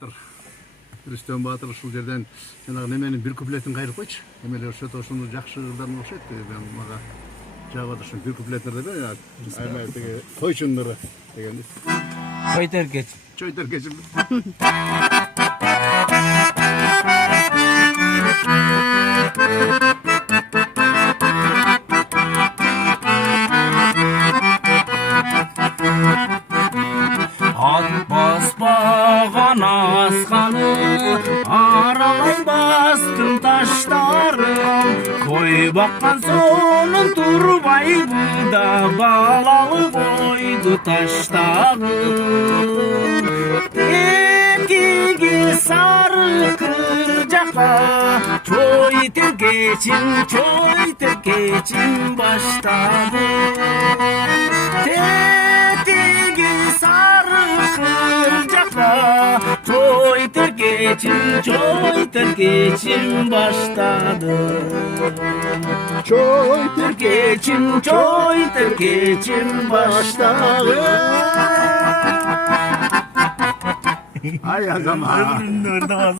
Рүстөм Баатыр ушул жерден жанагы неменин бир куплетин кайрып койчу. Эмеле ошону жакшы ырдарың окшойт. Мага жагат ошо бир куплетин да. Аябай теге койчундары деген. Чойтеркеч. Чойтеркечим. Ат баспаган асканы аралай бастым таштарын, кой баккан сонун турбайбы да балалы койду таштагы. Тетиги сары кыр жака чойтеркечим баштады. Тетиги сары кыр жака чойтеркечим баштады. Чойтеркечим баштады. Ай азамат.